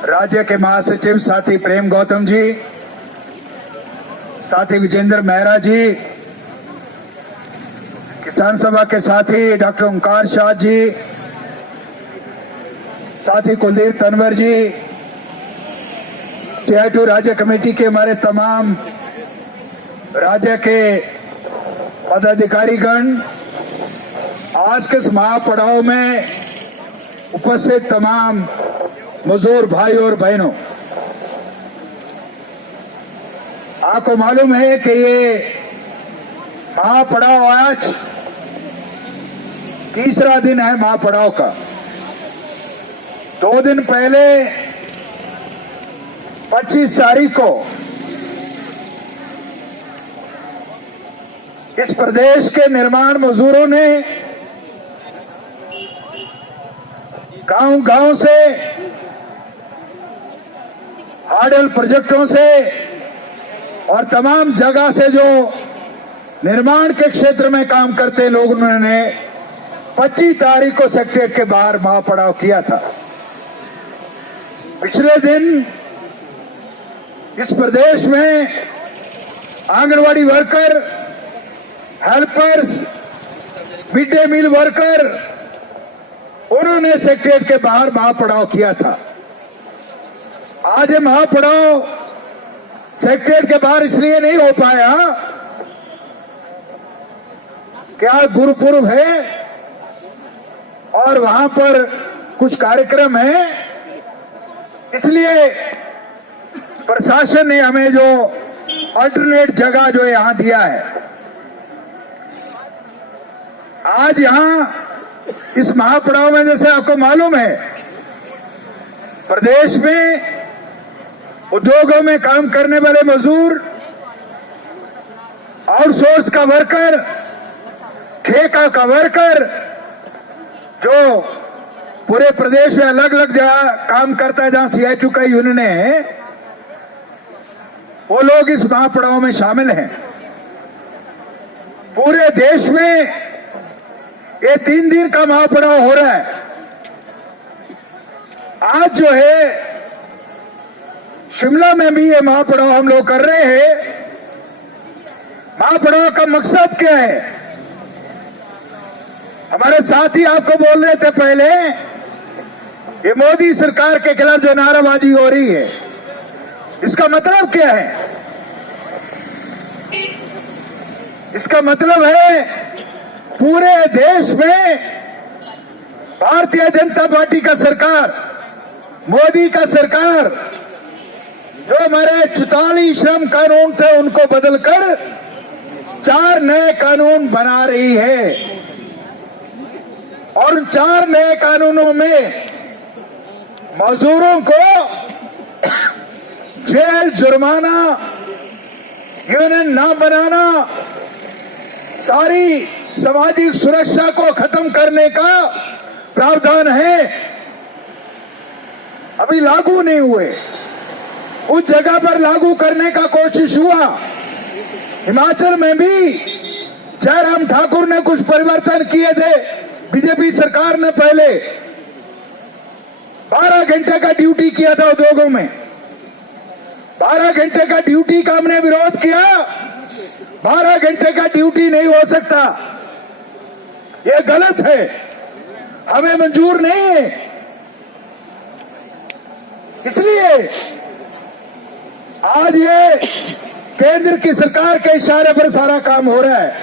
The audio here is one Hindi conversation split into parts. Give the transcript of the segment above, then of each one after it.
राज्य के महासचिव साथी प्रेम गौतम जी, साथी विजेंद्र मेहरा जी, किसान सभा के साथी डॉक्टर ओंकार शाह जी, साथी कुलदीप तनवर जी, TI2 राज्य कमेटी के हमारे तमाम राज्य के पदाधिकारीगण, आज के इस महापड़ाव में उपस्थित तमाम मजदूर भाई और बहनों, आपको मालूम है कि ये महापड़ाव आज तीसरा दिन है महापड़ाव का। 2 दिन पहले 25 तारीख को इस प्रदेश के निर्माण मजदूरों ने गांव-गांव से, हार्डल प्रोजेक्टों से और तमाम जगह से जो निर्माण के क्षेत्र में काम करते लोग, उन्होंने 25 तारीख को सेक्रेटरीट के बाहर महापड़ाव किया था। पिछले दिन इस प्रदेश में anganwadi worker, helpers, mid day meal worker, उन्होंने सेक्रेटरीट के बाहर महापड़ाव किया था। आज ये महापड़ाव सेक्रेटरीट के बाहर इसलिए नहीं हो पाया कि आज गुरुपुरब है और वहां पर कुछ कार्यक्रम है, इसलिए प्रशासन ने हमें जो अल्टरनेट जगह जो यहां दिया है। आज यहां इस महापड़ाव में, जैसे आपको मालूम है, प्रदेश में उद्योगों में काम करने वाले मजदूर, आउटसोर्स का वर्कर, ठेका का वर्कर, जो पूरे प्रदेश में अलग अलग जगह काम करता है, जहां CI2 का यूनियन है, वो लोग इस महापड़ाव में शामिल हैं। पूरे देश में ये 3 दिन का महापड़ाव हो रहा है। आज जो है शिमला में भी ये महापड़ाव हम लोग कर रहे हैं। महापड़ाव का मकसद क्या है? हमारे साथी आपको बोल रहे थे पहले, ये मोदी सरकार के खिलाफ जो नाराबाजी हो रही है, इसका मतलब क्या है? इसका मतलब है पूरे देश में भारतीय जनता पार्टी का सरकार, मोदी का सरकार, जो हमारे 44 श्रम कानून थे उनको बदलकर 4 नए कानून बना रही है। और उन 4 नए कानूनों में मजदूरों को जेल, जुर्माना, यूनियन ना बनाना, सारी सामाजिक सुरक्षा को खत्म करने का प्रावधान है। अभी लागू नहीं हुए, उस जगह पर लागू करने का कोशिश हुआ। हिमाचल में भी जयराम ठाकुर ने कुछ परिवर्तन किए थे। बीजेपी सरकार ने पहले 12 घंटे का ड्यूटी किया था उद्योगों में। 12 घंटे का ड्यूटी का हमने विरोध किया। 12 घंटे का ड्यूटी नहीं हो सकता, ये गलत है, हमें मंजूर नहीं है। इसलिए आज ये केंद्र की सरकार के इशारे पर सारा काम हो रहा है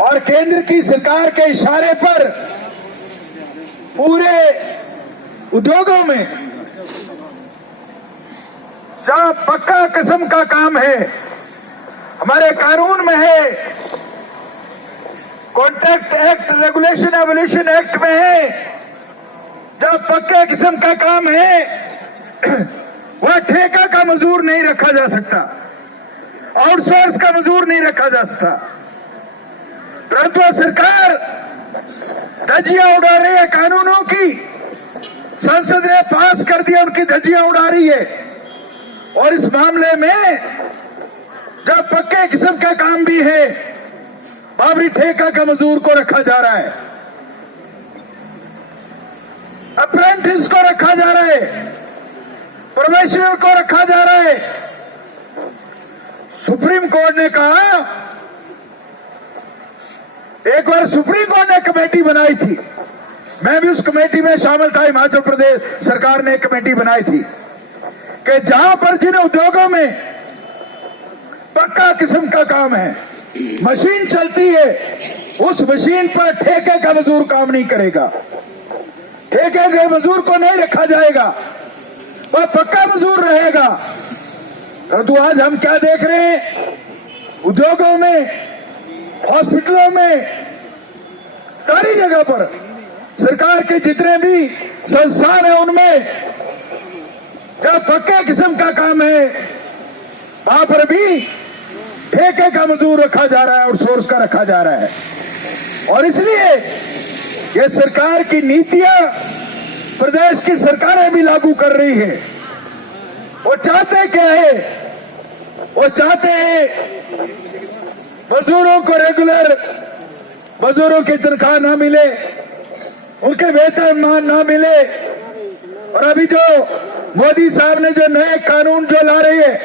और केंद्र की सरकार के इशारे पर पूरे उद्योगों में जहां पक्का किस्म का काम है, हमारे कानून में है, contract act, regulation evolution act में है, जहां पक्के किस्म का काम है वह ठेका का मजदूर नहीं रखा जा सकता, आउटसोर्स का मजदूर नहीं रखा जा सकता। परंतु सरकार धज्जियां उड़ा रही है कानूनों की, संसद ने पास कर दिया, उनकी धज्जियां उड़ा रही है। और इस मामले में जब पक्के किस्म का काम भी है, बाबरी ठेका का मजदूर को रखा जा रहा है, अप्रेंटिस को रखा जा रहा है, प्रोबेशनर को रखा जा रहा है। सुप्रीम कोर्ट ने कहा, एक बार सुप्रीम कोर्ट ने कमेटी बनाई थी, मैं भी उस कमेटी में शामिल था, हिमाचल प्रदेश सरकार ने एक कमेटी बनाई थी कि जहां पर जिन उद्योगों में पक्का किस्म का काम है, मशीन चलती है, उस मशीन पर ठेके का मजदूर काम नहीं करेगा, ठेके के मजदूर को नहीं रखा जाएगा, वह पक्का मजदूर रहेगा। परंतु आज हम क्या देख रहे हैं, उद्योगों में, हॉस्पिटलों में, सारी जगह पर सरकार के जितने भी संस्थान है उनमें जब पक्के किस्म का काम है वहां पर भी ठेके का मजदूर रखा जा रहा है और सोर्स का रखा जा रहा है। और इसलिए ये सरकार की नीतियां प्रदेश की सरकारें भी लागू कर रही है। वो चाहते क्या है, वो चाहते हैं मजदूरों को रेगुलर मजदूरों की तनख्वाह ना मिले, उनके वेतनमान ना मिले। और अभी जो मोदी साहब ने जो नए कानून जो ला रही है,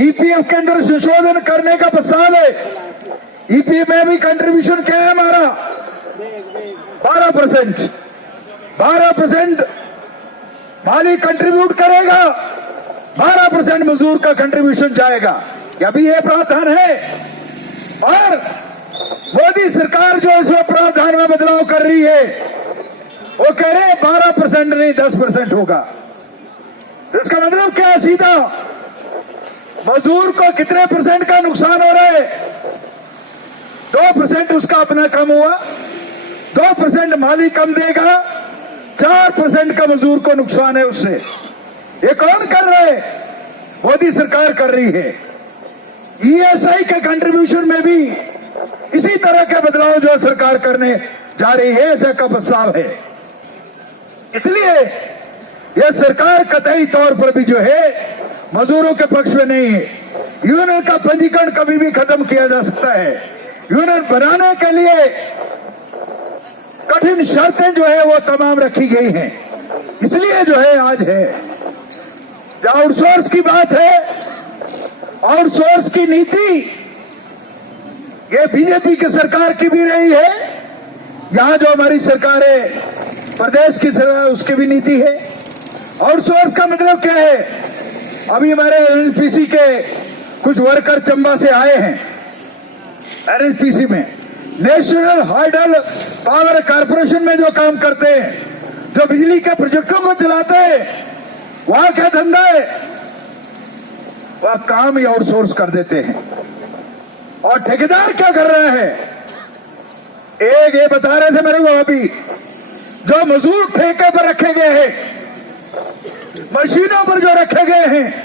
ईपीएफ के अंदर संशोधन करने का प्रस्ताव है। ईपीएफ में भी कंट्रीब्यूशन क्या है हमारा 12% माली कंट्रीब्यूट करेगा, 12% मजदूर का कंट्रीब्यूशन जाएगा। अभी ये प्रावधान है और मोदी सरकार जो इसमें प्रावधान में बदलाव कर रही है वो कह रहे 12% नहीं 10% होगा। इसका मतलब क्या है, सीधा मजदूर को कितने परसेंट का नुकसान हो रहा है, 2% उसका अपना कम हुआ, 2% माली कम देगा, 4% का मजदूर को नुकसान है उससे। ये कौन कर रहा है, मोदी सरकार कर रही है। ईएसआई के कंट्रीब्यूशन में भी इसी तरह के बदलाव जो सरकार करने जा रही है, ऐसा का प्रस्ताव है। इसलिए यह सरकार कतई तौर पर भी जो है मजदूरों के पक्ष में नहीं है। यूनियन का पंजीकरण कभी भी खत्म किया जा सकता है। यूनियन बनाने के लिए कठिन शर्तें जो है वो तमाम रखी गई हैं। इसलिए जो है आज है जो आउटसोर्स की बात है, आउटसोर्स की नीति ये बीजेपी की सरकार की भी रही है। यहां जो हमारी सरकार है प्रदेश की सरकार, उसकी भी नीति है। आउटसोर्स का मतलब क्या है, अभी हमारे एनएचपीसी के कुछ वर्कर चंबा से आए हैं। एनएचपीसी में, नेशनल हाइडल पावर कारपोरेशन में जो काम करते हैं, जो बिजली के प्रोजेक्टों को चलाते हैं, वहां क्या धंधा है, वह काम ही आउटसोर्स कर देते हैं। और ठेकेदार क्या कर रहा है, एक ये बता रहे थे मेरे को अभी, जो मजदूर ठेके पर रखे गए हैं, मशीनों पर जो रखे गए हैं,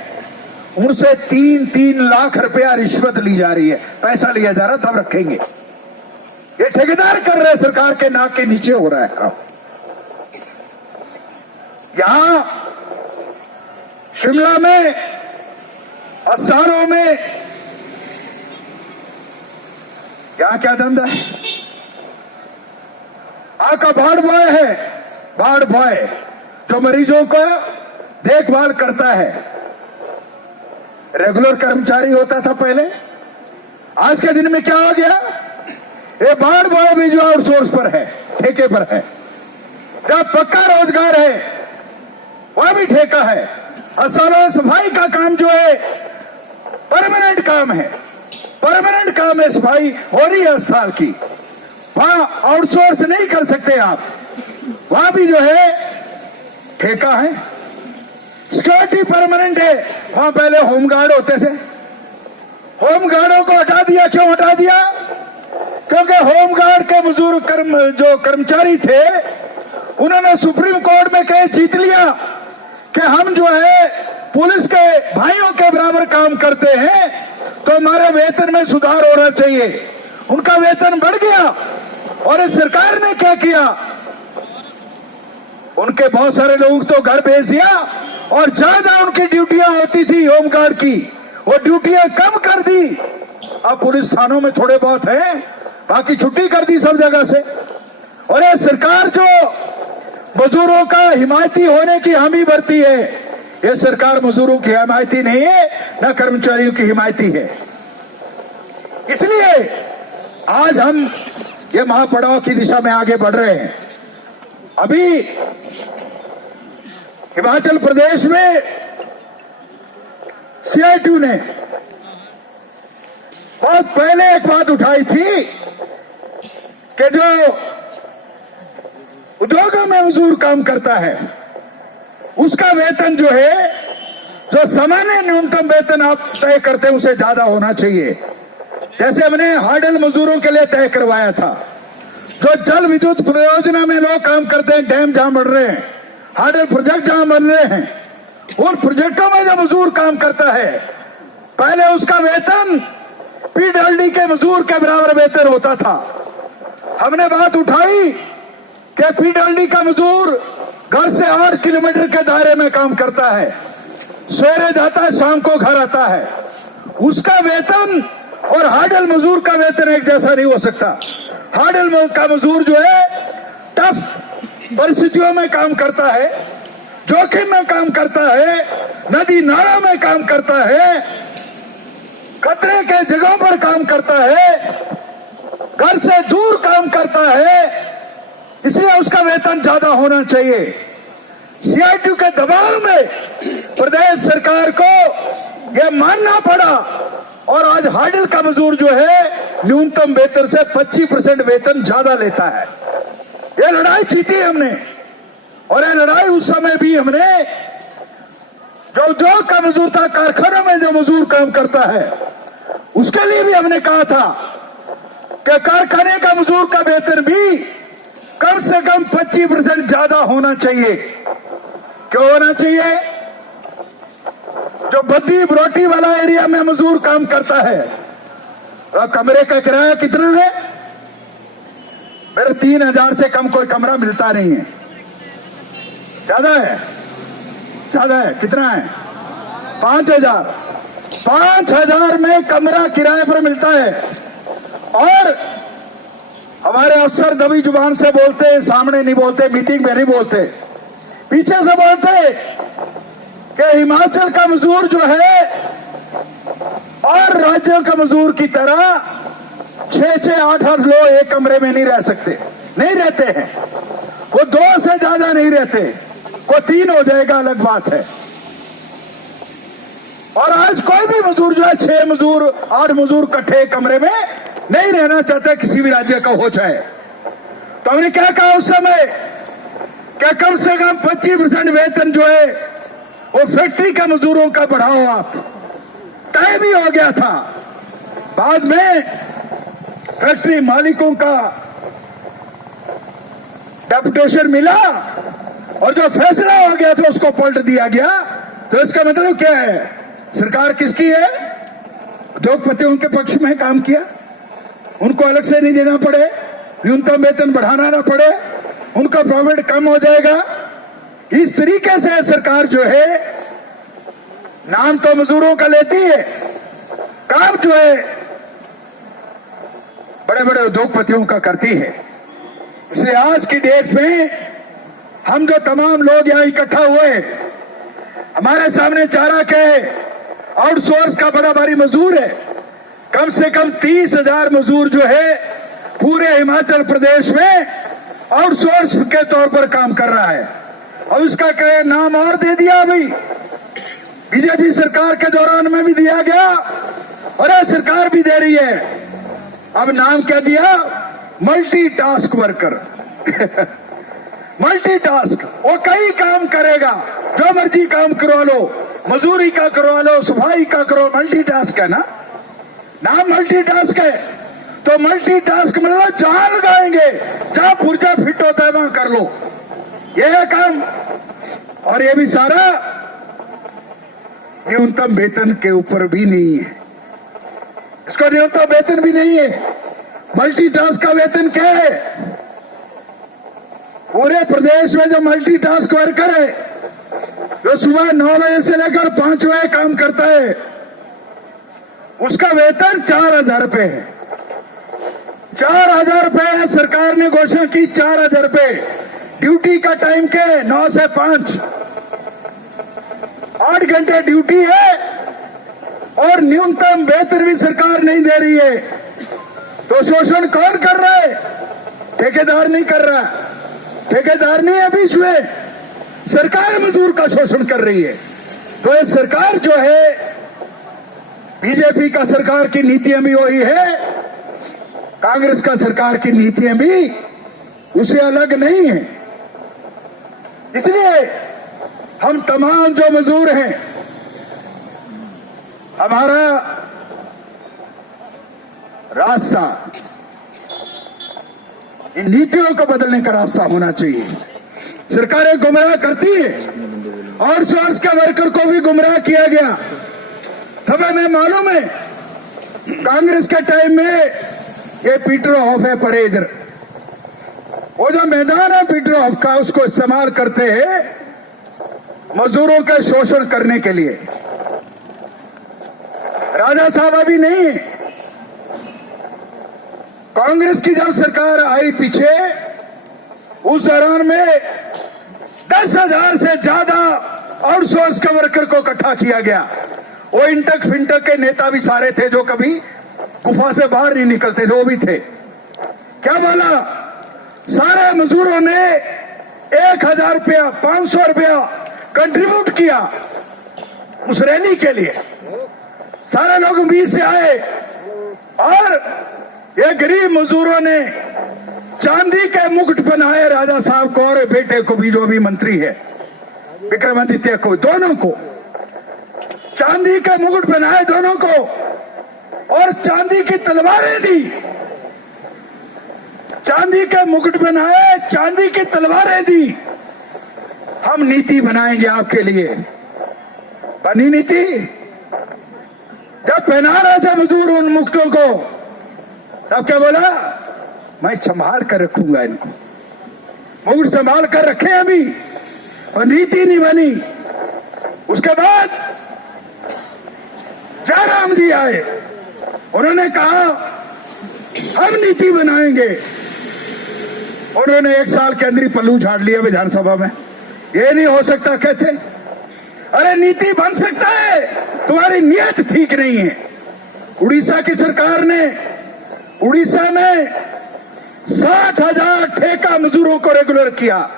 उनसे 3-3 लाख रुपया रिश्वत ली जा रही है, पैसा लिया जा रहा तब रखेंगे। ये ठेकेदार कर रहे हैं, सरकार के नाक के नीचे हो रहा है। यहां शिमला में और सारों में क्या धंधा है, आका बाढ़ बॉय है, बाढ़ बॉय जो मरीजों को देखभाल करता है। रेगुलर कर्मचारी होता था पहले, आज के दिन में क्या हो गया, ये बाढ़ बॉय भी जो आउटसोर्स पर है, ठेके पर है। जब पक्का रोजगार है वह भी ठेका है। अस्पतालों सफाई का काम जो है परमानेंट काम है, परमानेंट काम है, सफाई हो रही है 10 साल की, वहां आउटसोर्स नहीं कर सकते आप, वहां भी जो है ठेका है। सिक्योरिटी परमानेंट है, वहां पहले होमगार्ड होते थे, होमगार्डों को हटा दिया। क्यों हटा दिया, क्योंकि होमगार्ड के मजदूर जो कर्मचारी थे उन्होंने सुप्रीम कोर्ट में केस जीत लिया कि हम जो है पुलिस के भाइयों के बराबर काम करते हैं तो हमारे वेतन में सुधार होना चाहिए। उनका वेतन बढ़ गया और इस सरकार ने क्या किया, उनके बहुत सारे लोग तो घर भेज दिया और ज्यादा उनकी ड्यूटियां होती थी होमगार्ड की, वो ड्यूटियां कम कर दी। अब पुलिस थानों में थोड़े बहुत हैं, बाकी छुट्टी कर दी सब जगह से। और ये सरकार जो मजदूरों का हिमायती होने की हामी भरती है, ये सरकार मजदूरों की हिमायती नहीं है, न कर्मचारियों की हिमायती है। इसलिए आज हम ये महापड़ाव की दिशा में आगे बढ़ रहे हैं। अभी हिमाचल प्रदेश में CITU ने बहुत पहले एक बात उठाई थी कि जो उद्योगों में मजदूर काम करता है उसका वेतन जो है, जो सामान्य न्यूनतम वेतन आप तय करते हैं उसे ज्यादा होना चाहिए। जैसे हमने हार्डल मजदूरों के लिए तय करवाया था। जो जल विद्युत परियोजना में लोग काम करते हैं, डैम जहां बन रहे हैं, हार्डल प्रोजेक्ट जहां बन रहे हैं, उन प्रोजेक्टों में जो मजदूर काम करता है पहले उसका वेतन PWD के मजदूर के बराबर वेतन होता था। हमने बात उठाई कि PWD का मजदूर घर से 8 किलोमीटर के दायरे में काम करता है, सवेरे जाता है, शाम को घर आता है। उसका वेतन और हार्डल मजदूर का वेतन एक जैसा नहीं हो सकता। हार्डल का मजदूर जो है टफ परिस्थितियों में काम करता है, जोखिम में काम करता है, नदी नाला में काम करता है, खतरे के जगहों पर काम करता है, घर से दूर काम करता है, इसलिए उसका वेतन ज्यादा होना चाहिए। CITU के दबाव में प्रदेश सरकार को यह मानना पड़ा और आज हार्डल का मजदूर जो है न्यूनतम वेतन से 25% वेतन ज्यादा लेता है। यह लड़ाई जीती हमने और यह लड़ाई उस समय भी हमने, जो उद्योग का मजदूर था, कारखानों में जो मजदूर काम करता है, उसके लिए भी हमने कहा था कि कारखाने का मजदूर का वेतन भी कम से कम 25% ज्यादा होना चाहिए। क्यों होना चाहिए? जो बद्दी बरोटी वाला एरिया में मजदूर काम करता है, तो कमरे का किराया कितना है? मेरे 3,000 से कम कोई कमरा मिलता नहीं है। ज्यादा है? ज्यादा है। कितना है? 5,000। 5,000 में कमरा किराए पर मिलता है। और हमारे अफसर दबी जुबान से बोलते, सामने नहीं बोलते, मीटिंग में नहीं बोलते, पीछे से बोलते कि हिमाचल का मजदूर जो है और राज्यों का मजदूर की तरह 6-6, 8-8 लोग एक कमरे में नहीं रह सकते। नहीं रहते हैं वो, 2 से ज्यादा नहीं रहते। वो 3 हो जाएगा, अलग बात है। और आज कोई भी मजदूर जो है 6 मजदूर, 8 मजदूर इकट्ठे कमरे में नहीं रहना चाहते, किसी भी राज्य का हो चाहे। तो हमने क्या कहा उस समय, क्या कम से कम 25% वेतन जो है वो फैक्ट्री का मजदूरों का बढ़ाओ आप। तय भी हो गया था। बाद में फैक्ट्री मालिकों का डेपुटेशन मिला और जो फैसला हो गया था उसको पलट दिया गया। तो इसका मतलब क्या है? सरकार किसकी है? उद्योगपतियों के पक्ष में काम किया। उनको अलग से नहीं देना पड़े, न्यूनतम वेतन बढ़ाना ना पड़े, उनका प्रॉफिट कम हो जाएगा। इस तरीके से सरकार जो है नाम तो मजदूरों का लेती है, काम जो है बड़े बड़े उद्योगपतियों का करती है। इसलिए आज की डेट में हम जो तमाम लोग यहां इकट्ठा हुए, हमारे सामने चारा के आउटसोर्स का बड़ा भारी मजदूर है। कम से कम 30,000 मजदूर जो है पूरे हिमाचल प्रदेश में आउटसोर्स के तौर पर काम कर रहा है। और उसका नाम और दे दिया, अभी बीजेपी सरकार के दौरान में भी दिया गया और यह सरकार भी दे रही है। अब नाम क्या दिया? Multitask worker. मल्टीटास्क, वो कई काम करेगा, जो मर्जी काम करवा लो, मजदूरी का करवा लो, सफाई का करो, मल्टीटास्क है ना, नाम मल्टीटास्क है। तो मल्टीटास्क मतलब जहां लगाएंगे, जहां पुर्जा फिट होता है वहां कर लो, यह है काम। और ये भी सारा न्यूनतम वेतन के ऊपर भी नहीं है। इसका न्यूनतम वेतन भी नहीं है। मल्टीटास्क का वेतन क्या है? पूरे प्रदेश में जो मल्टीटास्क वर्कर है, जो सुबह 9 बजे से लेकर 5 बजे काम करता है, उसका वेतन 4,000 रुपए है। 4,000 रुपए है। सरकार ने घोषणा की 4,000 रुपए ड्यूटी का टाइम के 9 से 5। 8 घंटे ड्यूटी है और न्यूनतम वेतन भी सरकार नहीं दे रही है, तो शोषण कौन कर रहा है? ठेकेदार नहीं कर रहा, ठेकेदार नहीं है बीच में, सरकार मजदूर का शोषण कर रही है। तो ये सरकार जो है, बीजेपी का सरकार की नीतियां भी वही है, कांग्रेस का सरकार की नीतियां भी उससे अलग नहीं है। इसलिए हम तमाम जो मजदूर हैं, हमारा रास्ता इन नीतियों को बदलने का रास्ता होना चाहिए। सरकारें गुमराह करती है और सोर्स के वर्कर को भी गुमराह किया गया। हमें मालूम है कांग्रेस के टाइम में ये पीटर हॉफ है परे इधर, वो जो मैदान है पीटर हॉफ का, उसको इस्तेमाल करते हैं मजदूरों का शोषण करने के लिए। राजा साहब अभी नहीं है। कांग्रेस की जब सरकार आई पीछे, उस दौरान में 10,000 से ज्यादा आउटसोर्स के वर्कर को इकट्ठा किया गया। वो इंटक फिंटक के नेता भी सारे थे जो कभी गुफा से बाहर नहीं निकलते थे, वो भी थे। क्या बोला? सारे मजदूरों ने 1,000 रुपया, 500 रुपया कंट्रीब्यूट किया उस रैली के लिए। सारे लोग बीच से आए और ये गरीब मजदूरों ने चांदी के मुकुट बनाए राजा साहब को और बेटे को भी, जो भी मंत्री है विक्रमादित्य को, दोनों को चांदी के मुकुट बनाए दोनों को, और चांदी की तलवारें दी। चांदी के मुकुट बनाए, चांदी की तलवारें दी। हम नीति बनाएंगे आपके लिए। बनी नीति। जब पहना रहे थे मजदूर उन मुकुटों को, तब क्या बोला? मैं संभाल कर रखूंगा इनको। मुकुट संभाल कर रखे अभी, और नीति नहीं बनी। उसके बाद जयराम जी आए, उन्होंने कहा हम नीति बनाएंगे। उन्होंने 1 साल के अंदर ही पल्लू झाड़ लिया विधानसभा में। ये नहीं हो सकता कहते। अरे नीति बन सकता है, तुम्हारी नीयत ठीक नहीं है। उड़ीसा की सरकार ने उड़ीसा में 60,000 ठेका मजदूरों को रेगुलर किया।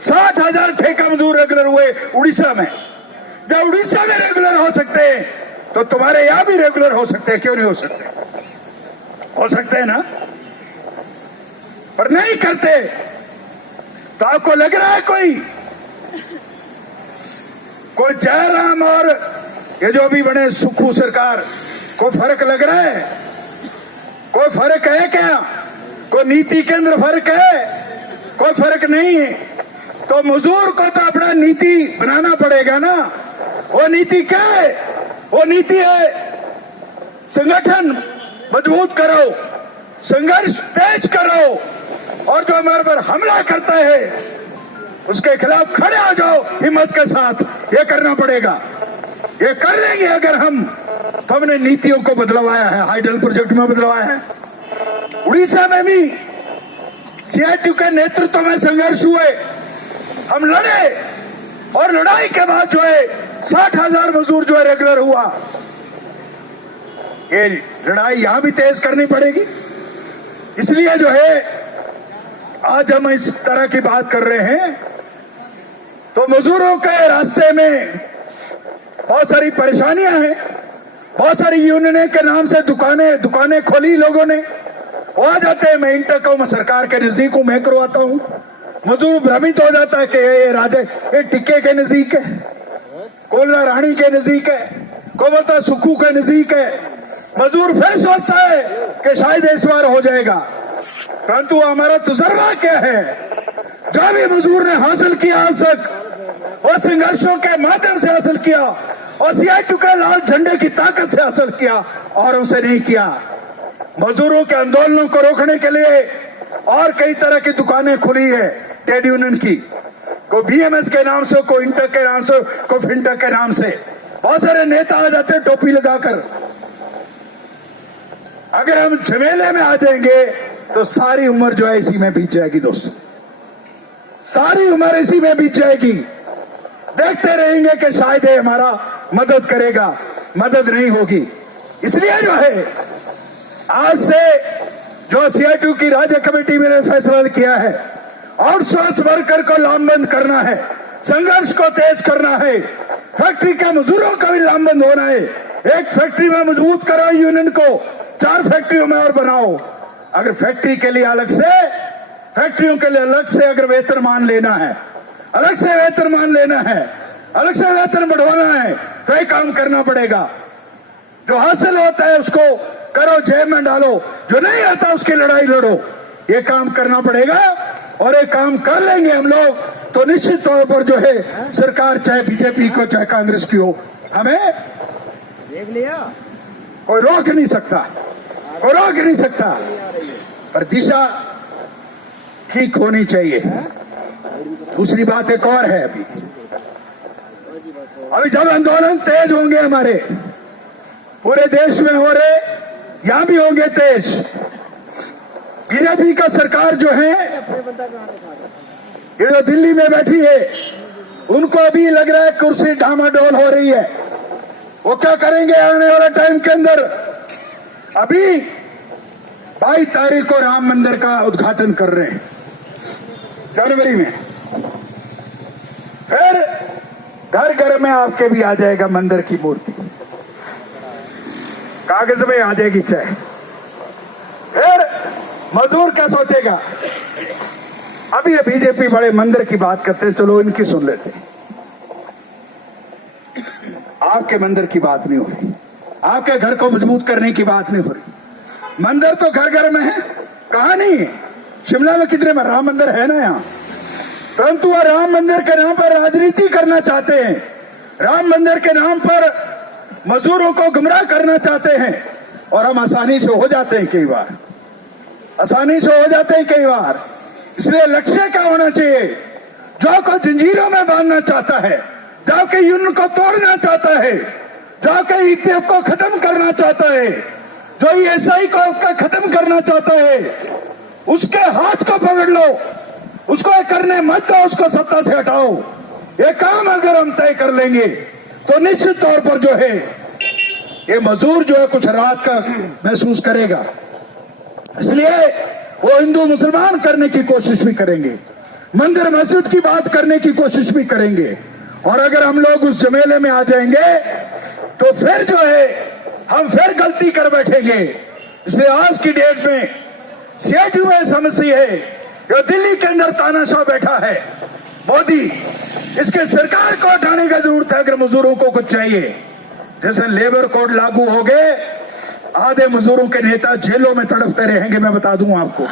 60,000 ठेका मजदूर रेगुलर हुए उड़ीसा में। जब उड़ीसा में रेगुलर हो सकते हैं, तो तुम्हारे यहां भी रेगुलर हो सकते हैं। क्यों नहीं हो सकते? हो सकते हैं ना, पर नहीं करते। तो आपको लग रहा है कोई जयराम और ये जो भी बने सुखू सरकार, कोई फर्क लग रहा है? कोई फर्क है क्या? कोई नीति के अंदर फर्क है? कोई फर्क नहीं है। तो मजदूर को तो अपना नीति बनाना पड़ेगा ना। वो नीति क्या है? वो नीति है संगठन मजबूत करो, संघर्ष तेज करो, और जो हमारे पर हमला करता है उसके खिलाफ खड़े हो जाओ हिम्मत के साथ। ये करना पड़ेगा। ये कर लेंगे अगर हम, तो हमने नीतियों को बदलवाया है, हाइडल प्रोजेक्ट में बदलवाया है। उड़ीसा में भी सीआईटी के नेतृत्व में संघर्ष हुए, हम लड़े, और लड़ाई के बाद जो है 60,000 मजदूर जो है रेगुलर हुआ। ये लड़ाई यहां भी तेज करनी पड़ेगी। इसलिए जो है आज हम इस तरह की बात कर रहे हैं। तो मजदूरों के रास्ते में बहुत सारी परेशानियां हैं। बहुत सारी यूनियन के नाम से दुकानें खोली लोगों ने। वो आ जाते हैं, मैं इंटरकॉम सरकार के नजदीक हूं, मैं करवाता हूं। मजदूर भ्रमित हो जाता है कि ये राजे ये टिक्के के नजदीक है, कोयला रानी के नजदीक है, कोई बोलता है सुखू के नजदीक है। मजदूर फिर सोचता है कि शायद इस बार हो जाएगा, परंतु हमारा तजुर्बा क्या है? जो भी मजदूर ने हासिल किया आज तक, और संघर्षों के माध्यम से हासिल किया, और सीआईटी के लाल झंडे की ताकत से हासिल किया, और उसे नहीं किया। मजदूरों के आंदोलनों को रोकने के लिए और कई तरह की दुकानें खुली है ट्रेड यूनियन की, कोई बीएमएस के नाम से, कोई इंटक के नाम से, कोई फिंटक के नाम से। बहुत सारे नेता आ जाते हैं टोपी लगाकर। अगर हम झमेले में आ जाएंगे तो सारी उम्र जो है इसी में बीत जाएगी दोस्तों, सारी उम्र इसी में बीत जाएगी। देखते रहेंगे कि शायद ये हमारा मदद करेगा, मदद नहीं होगी। इसलिए जो है आज से जो CITU की राज्य कमेटी ने फैसला किया है, आउटसोर्स वर्कर को लामबंद करना है, संघर्ष को तेज करना है, फैक्ट्री के मजदूरों का भी लामबंद होना है। एक फैक्ट्री में मजबूत करो यूनियन को, 4 फैक्ट्रियों में और बनाओ। अगर फैक्ट्री के लिए अलग से, फैक्ट्रियों के लिए अलग से अगर वेतनमान लेना है, अलग से वेतनमान लेना है, अलग से वेतन बढ़वाना है, तो ये काम करना पड़ेगा। जो हासिल होता है उसको करो, जेब में डालो, जो नहीं आता उसकी लड़ाई लड़ो। ये काम करना पड़ेगा और ये काम कर लेंगे हम लोग तो निश्चित तौर पर जो है सरकार चाहे बीजेपी को चाहे कांग्रेस की हो, हमें देख लिया कोई रोक नहीं सकता, कोई रोक नहीं सकता। पर दिशा ठीक होनी चाहिए। दूसरी बात एक और है, अभी जब आंदोलन तेज होंगे हमारे पूरे देश में हो रहे, यहां भी होंगे तेज। बीजेपी का सरकार जो है ये जो दिल्ली में बैठी है, उनको अभी लग रहा है कुर्सी डामाडोल हो रही है। वो क्या करेंगे आने वाले टाइम के अंदर? अभी 22 तारीख को राम मंदिर का उद्घाटन कर रहे हैं जनवरी में। फिर घर घर में आपके भी आ जाएगा मंदिर की मूर्ति, कागज में आ जाएगी चाहे। फिर मजदूर क्या सोचेगा? अभी ये बीजेपी बड़े मंदिर की बात करते हैं, चलो इनकी सुन लेते हैं। आपके मंदिर की बात नहीं हो रही, आपके घर को मजबूत करने की बात नहीं हो रही। मंदिर तो घर घर में है, कहां नहीं है? शिमला में कितने में राम मंदिर है ना यहाँ, परंतु वह राम मंदिर के नाम पर राजनीति करना चाहते हैं, राम मंदिर के नाम पर मजदूरों को गुमराह करना चाहते हैं। और हम आसानी से हो जाते हैं कई बार, आसानी से हो जाते हैं कई बार। इसलिए लक्ष्य क्या होना चाहिए? जो को जंजीरों में बांधना चाहता है, जो के यूनियन को तोड़ना चाहता है, जो के EPF को खत्म करना चाहता है, जो ESI को खत्म करना चाहता है, उसके हाथ को पकड़ लो, उसको करने मत दो, उसको सत्ता से हटाओ। ये काम अगर हम तय कर लेंगे तो निश्चित तौर पर जो है ये मजदूर जो है कुछ राहत का महसूस करेगा। इसलिए वो हिंदू मुसलमान करने की कोशिश भी करेंगे, मंदिर मस्जिद की बात करने की कोशिश भी करेंगे। और अगर हम लोग उस झमेले में आ जाएंगे तो फिर जो है हम फिर गलती कर बैठेंगे। इसलिए आज की डेट में CITU में समस्या है, जो दिल्ली के अंदर तानाशाह बैठा है मोदी, इसके सरकार को हटाने का जरूरत है। अगर मजदूरों को कुछ चाहिए, जैसे लेबर कोड लागू हो गए, आधे मजदूरों के नेता जेलों में तड़पते रहेंगे, मैं बता दूं आपको।